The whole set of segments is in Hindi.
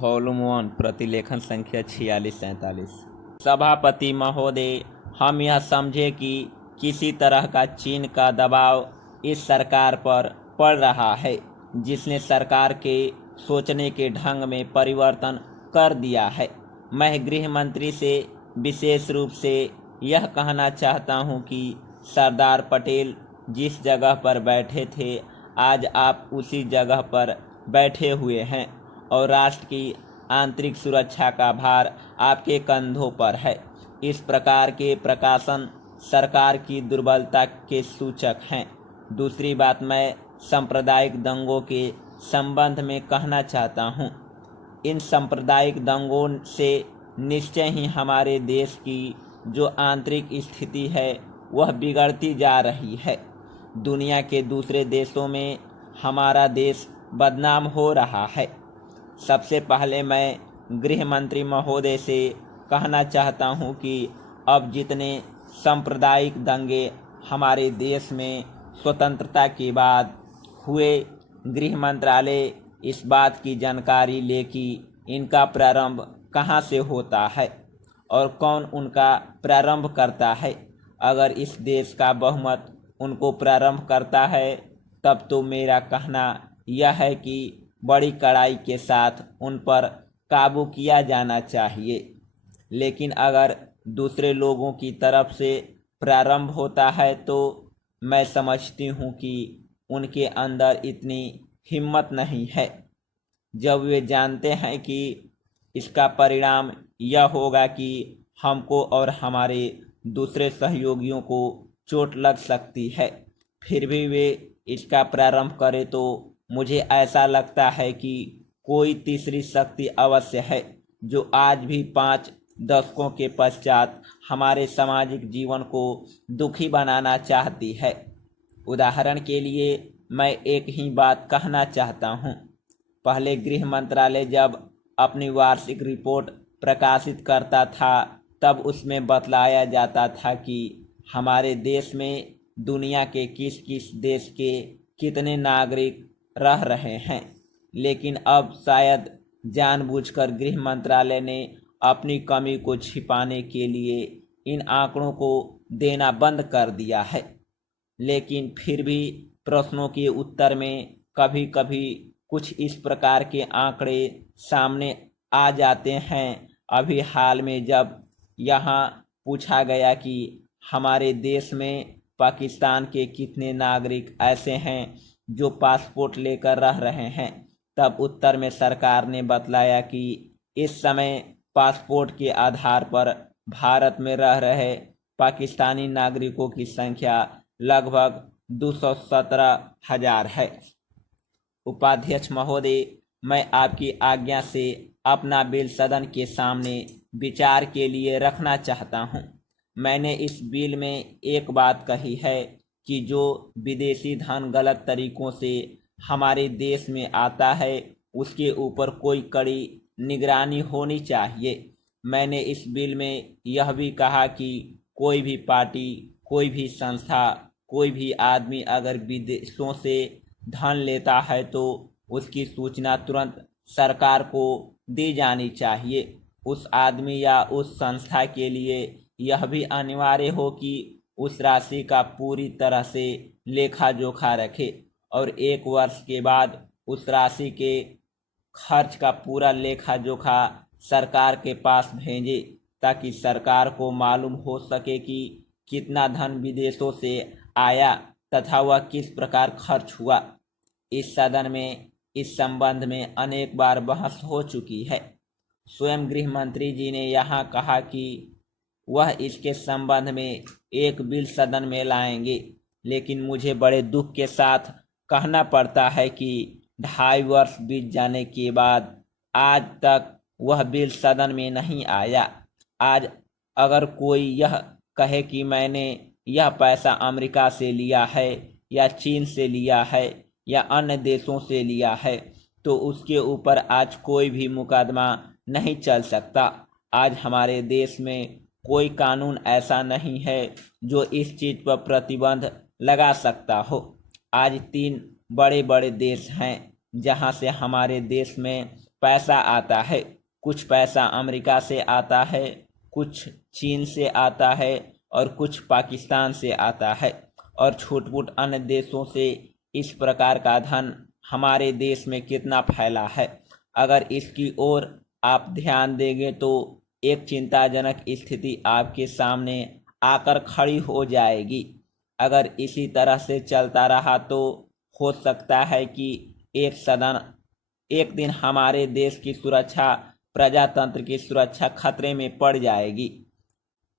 वॉल्यूम 1 प्रतिलेखन संख्या 46-47। सभापति महोदय, हम यह समझे कि किसी तरह का चीन का दबाव इस सरकार पर पड़ रहा है, जिसने सरकार के सोचने के ढंग में परिवर्तन कर दिया है। मैं गृह मंत्री से विशेष रूप से यह कहना चाहता हूं कि सरदार पटेल जिस जगह पर बैठे थे, आज आप उसी जगह पर बैठे हुए हैं और राष्ट्र की आंतरिक सुरक्षा का भार आपके कंधों पर है। इस प्रकार के प्रकाशन सरकार की दुर्बलता के सूचक हैं। दूसरी बात मैं सांप्रदायिक दंगों के संबंध में कहना चाहता हूं। इन सांप्रदायिक दंगों से निश्चय ही हमारे देश की जो आंतरिक स्थिति है वह बिगड़ती जा रही है। दुनिया के दूसरे देशों में हमारा देश बदनाम हो रहा है। सबसे पहले मैं गृह मंत्री महोदय से कहना चाहता हूं कि अब जितने सांप्रदायिक दंगे हमारे देश में स्वतंत्रता के बाद हुए, गृह मंत्रालय इस बात की जानकारी ले कि इनका प्रारंभ कहां से होता है और कौन उनका प्रारंभ करता है। अगर इस देश का बहुमत उनको प्रारंभ करता है, तब तो मेरा कहना यह है कि बड़ी कड़ाई के साथ उन पर काबू किया जाना चाहिए। लेकिन अगर दूसरे लोगों की तरफ से प्रारंभ होता है तो मैं समझती हूँ कि उनके अंदर इतनी हिम्मत नहीं है। जब वे जानते हैं कि इसका परिणाम यह होगा कि हमको और हमारे दूसरे सहयोगियों को चोट लग सकती है, फिर भी वे इसका प्रारंभ करें, तो मुझे ऐसा लगता है कि कोई तीसरी शक्ति अवश्य है जो आज भी 5 दशकों के पश्चात हमारे सामाजिक जीवन को दुखी बनाना चाहती है। उदाहरण के लिए मैं एक ही बात कहना चाहता हूँ। पहले गृह मंत्रालय जब अपनी वार्षिक रिपोर्ट प्रकाशित करता था, तब उसमें बतलाया जाता था कि हमारे देश में दुनिया के किस किस देश के कितने नागरिक रह रहे हैं। लेकिन अब शायद जानबूझकर गृह मंत्रालय ने अपनी कमी को छिपाने के लिए इन आंकड़ों को देना बंद कर दिया है। लेकिन फिर भी प्रश्नों के उत्तर में कभी कभी कुछ इस प्रकार के आंकड़े सामने आ जाते हैं। अभी हाल में जब यहाँ पूछा गया कि हमारे देश में पाकिस्तान के कितने नागरिक ऐसे हैं जो पासपोर्ट लेकर रह रहे हैं, तब उत्तर में सरकार ने बतलाया कि इस समय पासपोर्ट के आधार पर भारत में रह रहे पाकिस्तानी नागरिकों की संख्या लगभग 217,000 है। उपाध्यक्ष महोदय, मैं आपकी आज्ञा से अपना बिल सदन के सामने विचार के लिए रखना चाहता हूं। मैंने इस बिल में एक बात कही है कि जो विदेशी धन गलत तरीकों से हमारे देश में आता है, उसके ऊपर कोई कड़ी निगरानी होनी चाहिए। मैंने इस बिल में यह भी कहा कि कोई भी पार्टी, कोई भी संस्था, कोई भी आदमी अगर विदेशों से धन लेता है तो उसकी सूचना तुरंत सरकार को दी जानी चाहिए। उस आदमी या उस संस्था के लिए यह भी अनिवार्य हो कि उस राशि का पूरी तरह से लेखा जोखा रखे और 1 वर्ष के बाद उस राशि के खर्च का पूरा लेखा जोखा सरकार के पास भेजे, ताकि सरकार को मालूम हो सके कि कितना धन विदेशों से आया तथा वह किस प्रकार खर्च हुआ। इस सदन में इस संबंध में अनेक बार बहस हो चुकी है। स्वयं गृह मंत्री जी ने यहाँ कहा कि वह इसके संबंध में एक बिल सदन में लाएंगे, लेकिन मुझे बड़े दुख के साथ कहना पड़ता है कि 2.5 वर्ष बीत जाने के बाद आज तक वह बिल सदन में नहीं आया। आज अगर कोई यह कहे कि मैंने यह पैसा अमेरिका से लिया है या चीन से लिया है या अन्य देशों से लिया है, तो उसके ऊपर आज कोई भी मुकदमा नहीं चल सकता। आज हमारे देश में कोई कानून ऐसा नहीं है जो इस चीज़ पर प्रतिबंध लगा सकता हो। आज 3 बड़े बड़े देश हैं जहां से हमारे देश में पैसा आता है, कुछ पैसा अमेरिका से आता है, कुछ चीन से आता है और कुछ पाकिस्तान से आता है और छूट-फूट अन्य देशों से। इस प्रकार का धन हमारे देश में कितना फैला है, अगर इसकी ओर आप ध्यान देंगे तो एक चिंताजनक स्थिति आपके सामने आकर खड़ी हो जाएगी। अगर इसी तरह से चलता रहा तो हो सकता है कि एक दिन हमारे देश की सुरक्षा, प्रजातंत्र की सुरक्षा खतरे में पड़ जाएगी।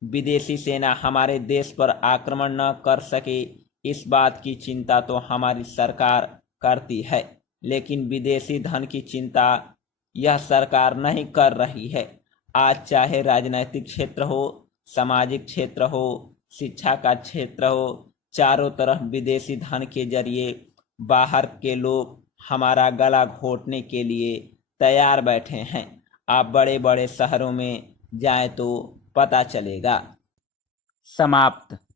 विदेशी सेना हमारे देश पर आक्रमण न कर सके, इस बात की चिंता तो हमारी सरकार करती है, लेकिन विदेशी धन की चिंता यह सरकार नहीं कर रही है। आज चाहे राजनीतिक क्षेत्र हो, सामाजिक क्षेत्र हो, शिक्षा का क्षेत्र हो, चारों तरफ विदेशी धन के जरिए बाहर के लोग हमारा गला घोटने के लिए तैयार बैठे हैं। आप बड़े बड़े शहरों में जाएं तो पता चलेगा। समाप्त।